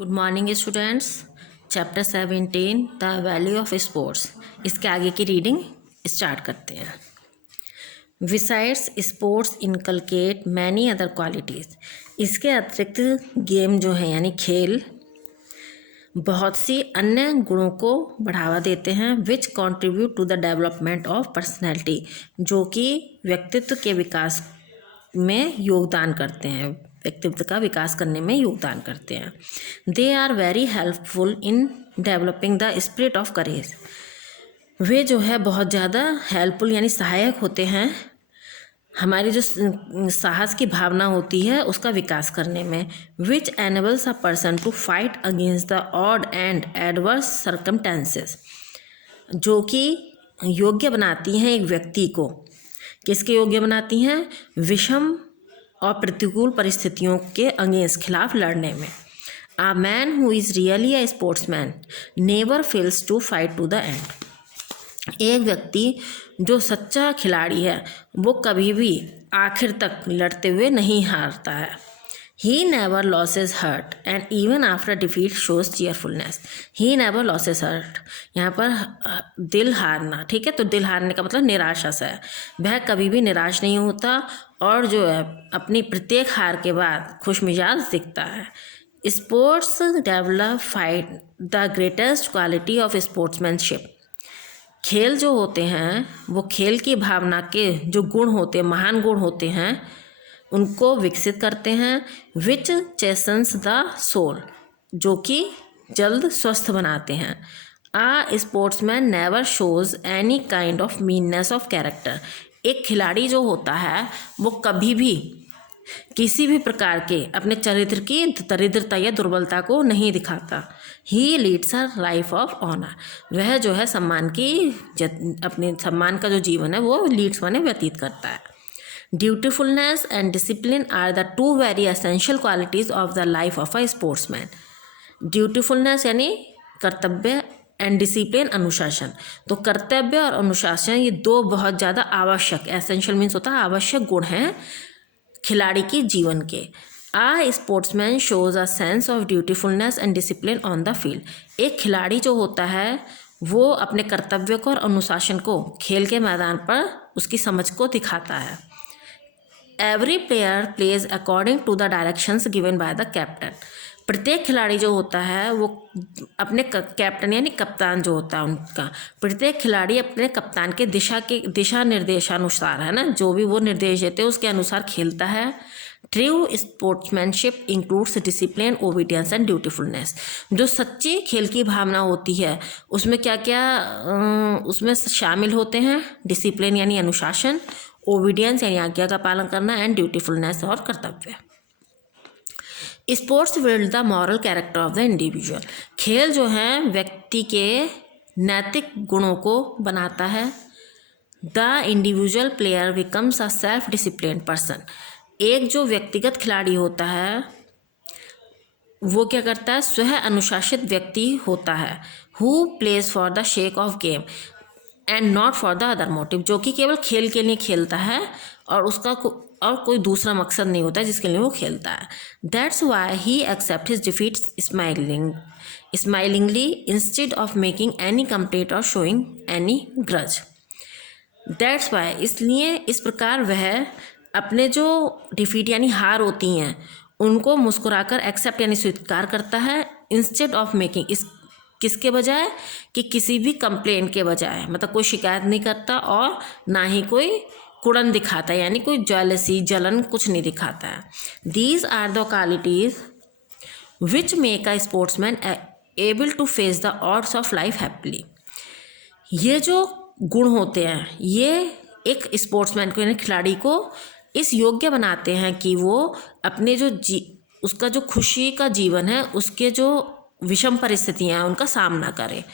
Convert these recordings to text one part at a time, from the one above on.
Good morning students. Chapter 17 the value of sports, इसके आगे की रीडिंग स्टार्ट करते हैं। Besides sports inculcate many other qualities, इसके अतिरिक्त गेम जो है यानी खेल बहुत सी अन्य गुणों को बढ़ावा देते हैं which contribute to the development of personality, जो कि व्यक्तित्व के विकास में योगदान करते हैं, व्यक्तित्व का विकास करने में योगदान करते हैं। They are very helpful in developing the spirit of courage, वे जो है बहुत ज़्यादा हेल्पफुल यानी सहायक होते हैं हमारी जो साहस की भावना होती है उसका विकास करने में। Which enables a person to fight against the odd and adverse circumstances, जो कि योग्य बनाती हैं एक व्यक्ति को। किसके योग्य बनाती हैं? विषम और प्रतिकूल परिस्थितियों के अगेंस्ट, खिलाफ लड़ने में। A man who is really a sportsman never fails to fight to the end. एक व्यक्ति जो सच्चा खिलाड़ी है वो कभी भी आखिर तक लड़ते हुए नहीं हारता है। He never loses heart and even after defeat shows cheerfulness. He never loses heart. यहाँ पर दिल हारना, ठीक है, तो दिल हारने का मतलब निराशा से है। वह कभी भी निराश नहीं होता और जो है अपनी प्रत्येक हार के बाद खुशमिजाज दिखता है। Sports develop fight the greatest quality of sportsmanship, खेल जो होते हैं वो खेल की भावना के जो गुण होते हैं, महान गुण होते हैं, उनको विकसित करते हैं। विच चेसन्स द सोल, जो कि जल्द स्वस्थ बनाते हैं। A sportsman never shows any kind of meanness of character, एक खिलाड़ी जो होता है वो कभी भी किसी भी प्रकार के अपने चरित्र की दरिद्रता या दुर्बलता को नहीं दिखाता। He leads a life of honour, वह जो है सम्मान की अपने सम्मान का जो जीवन है वो लीड्स माने व्यतीत करता है। Dutifulness and discipline are the two very essential qualities of the life of a sportsman. Dutifulness यानी कर्तव्य एंड डिसिप्लिन अनुशासन, तो कर्तव्य और अनुशासन ये दो बहुत ज़्यादा आवश्यक, एसेंशियल मीन्स होता है आवश्यक गुण हैं खिलाड़ी के जीवन के। A sportsman shows a sense of dutifulness and discipline on the field, एक खिलाड़ी जो होता है वो अपने कर्तव्य को और अनुशासन को खेल के मैदान पर उसकी समझ को दिखाता है। Every player plays according to the directions given by the captain, प्रत्येक खिलाड़ी जो होता है वो अपने कैप्टन यानी कप्तान जो होता है उनका, प्रत्येक खिलाड़ी अपने कप्तान के दिशा निर्देशानुसार, है ना, जो भी वो निर्देश देते हैं उसके अनुसार खेलता है। True sportsmanship includes discipline, obedience and dutifulness, जो सच्ची खेल की भावना होती है उसमें क्या क्या उसमें शामिल होते हैं? डिसिप्लिन यानी अनुशासन, ओबीडियंस यानी आज्ञा का पालन करना, एंड ड्यूटीफुलनेस और कर्तव्य। Sports build the moral character of the individual, खेल जो है व्यक्ति के नैतिक गुणों को बनाता है। The individual player becomes a self discipline person, एक जो व्यक्तिगत खिलाड़ी होता है वो क्या करता है? स्वयं अनुशासित व्यक्ति होता है। Who plays for the shake of game and not for the other motive, जो कि केवल खेल के लिए खेलता है और उसका और कोई दूसरा मकसद नहीं होता जिसके लिए वो खेलता है। That's why he accept his defeat smilingly instead of making any complaint और showing any grudge. That's why, इसलिए इस प्रकार वह अपने जो डिफीट यानी हार होती हैं उनको मुस्कुराकर एक्सेप्ट यानी स्वीकार करता है, इंस्टेड ऑफ मेकिंग, इस किसके बजाय? कि किसी भी कंप्लेंट के बजाय, मतलब कोई शिकायत नहीं करता और ना ही कोई कुड़न दिखाता है, यानी कोई जेलसी जलन कुछ नहीं दिखाता है। These are the qualities which make a sportsman able to face the odds of life happily, ये जो गुण होते हैं ये एक स्पोर्ट्समैन को यानी खिलाड़ी को इस योग्य बनाते हैं कि वो अपने जो उसका जो खुशी का जीवन है उसके जो विषम परिस्थितियाँ हैं उनका सामना करे।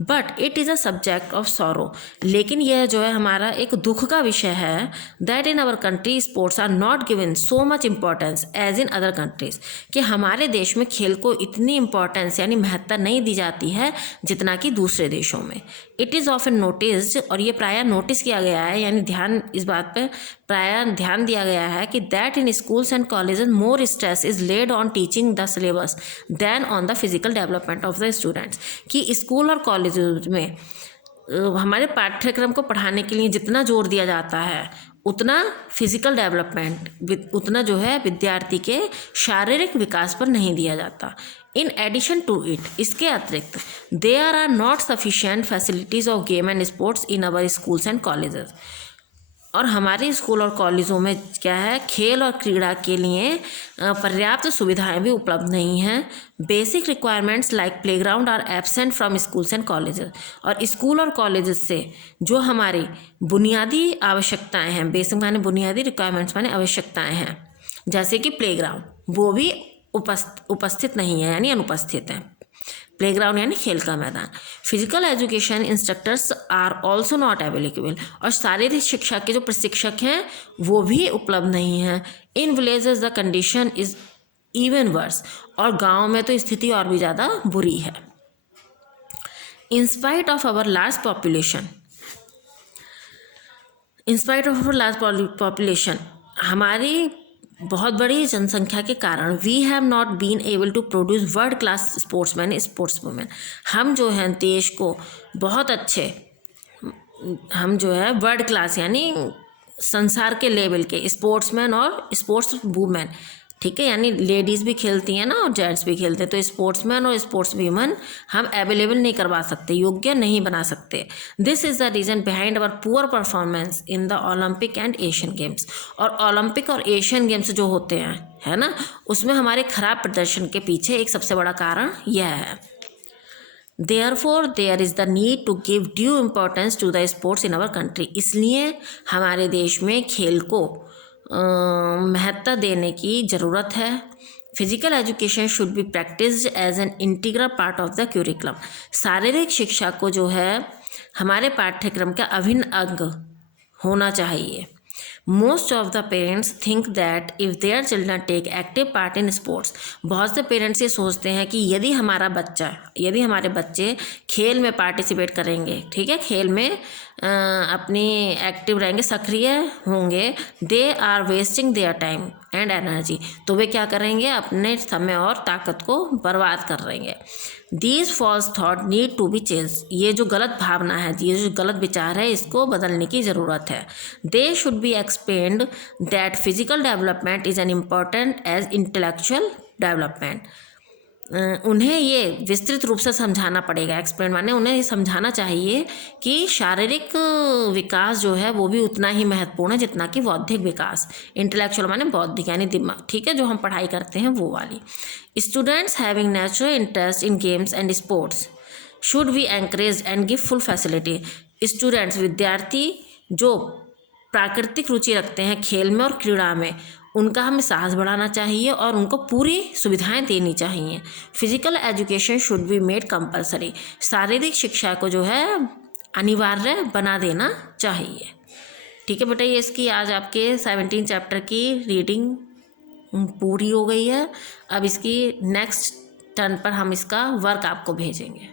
But it is a subject of sorrow, लेकिन यह जो है हमारा एक दुख का विषय है। That in our country sports are not given so much importance as in other countries, कि हमारे देश में खेल को इतनी इम्पोर्टेंस यानी महत्ता नहीं दी जाती है जितना कि दूसरे देशों में। इट इज़ ऑफन नोटिस्ड, और ये प्रायः नोटिस किया गया है यानी ध्यान इस बात पे प्राय ध्यान दिया गया है कि that in schools and colleges more stress is laid on teaching the syllabus than on the physical development of the students, कि स्कूल और कॉलेज में हमारे पाठ्यक्रम को पढ़ाने के लिए जितना जोर दिया जाता है उतना फिजिकल डेवलपमेंट, उतना जो है विद्यार्थी के शारीरिक विकास पर नहीं दिया जाता। इन एडिशन टू इट, इसके अतिरिक्त there are not sufficient facilities of game and sports in our schools and colleges, और हमारे स्कूल और कॉलेजों में क्या है, खेल और क्रीड़ा के लिए पर्याप्त सुविधाएं भी उपलब्ध नहीं हैं। Basic requirements like playground are absent from schools and colleges, और स्कूल और कॉलेजेस से जो हमारी बुनियादी आवश्यकताएं हैं, बेसिक माने बुनियादी रिक्वायरमेंट्स माने आवश्यकताएं हैं, जैसे कि प्लेग्राउंड, वो भी उपस्थित नहीं है, यानी अनुपस्थित है। प्लेग्राउंड यानी खेल का मैदान। Physical education instructors are also not available, और शारीरिक शिक्षा के जो प्रशिक्षक हैं वो भी उपलब्ध नहीं हैं। In villages the condition is even worse, और गाँव में तो स्थिति और भी ज़्यादा बुरी है। In spite of our large population, हमारी बहुत बड़ी जनसंख्या के कारण we have not been able to produce world class sportsman sportswomen, हम जो हैं देश को बहुत अच्छे, हम जो है वर्ल्ड क्लास यानी संसार के लेवल के स्पोर्ट्समैन और स्पोर्ट्स वुमेन, ठीक है, यानी लेडीज़ भी खेलती हैं ना और जेंट्स भी खेलते हैं, तो स्पोर्ट्समैन और स्पोर्ट्स वीमन हम अवेलेबल नहीं करवा सकते, योग्य नहीं बना सकते। This is the reason behind our poor performance in the Olympic and Asian games, और ओलंपिक और एशियन गेम्स जो होते हैं, है ना, उसमें हमारे खराब प्रदर्शन के पीछे एक सबसे बड़ा कारण यह है। Therefore, there is the need to give due importance to the sports in our country, इसलिए हमारे देश में खेल को महत्ता देने की ज़रूरत है। Physical education should be practised as an integral part of the curriculum, शारीरिक शिक्षा को जो है हमारे पाठ्यक्रम का अभिन्न अंग होना चाहिए। Most of the parents think that if their children take active part in sports, बहुत से पेरेंट्स ये सोचते हैं कि यदि हमारे बच्चे खेल में पार्टिसिपेट करेंगे, ठीक है, खेल में अपनी एक्टिव रहेंगे, सक्रिय होंगे, they are wasting their time and energy, तो वे क्या करेंगे, अपने समय और ताकत को बर्बाद कर रहेंगे। These false thought need to be change, ये जो गलत भावना है, ये जो गलत विचार है, इसको बदलने की ज़रूरत है। They should be explained that physical development is an important as intellectual development, उन्हें ये विस्तृत रूप से समझाना पड़ेगा। एक्सप्लेन माने उन्हें ये समझाना चाहिए कि शारीरिक विकास जो है वो भी उतना ही महत्वपूर्ण है जितना कि बौद्धिक विकास। इंटेलेक्चुअल माने बौद्धिक यानी दिमाग, ठीक है, जो हम पढ़ाई करते हैं वो वाली। Students having natural interest in games and sports should be encouraged and give full facility, students विद्यार्थी जो प्राकृतिक रुचि रखते हैं खेल में और क्रीड़ा में, उनका हमें साहस बढ़ाना चाहिए और उनको पूरी सुविधाएं देनी चाहिए। Physical education should be made compulsory, शारीरिक शिक्षा को जो है अनिवार्य बना देना चाहिए। ठीक है बेटा, ये इसकी आज आपके 17 चैप्टर की रीडिंग पूरी हो गई है। अब इसकी नेक्स्ट टर्न पर हम इसका वर्क आपको भेजेंगे।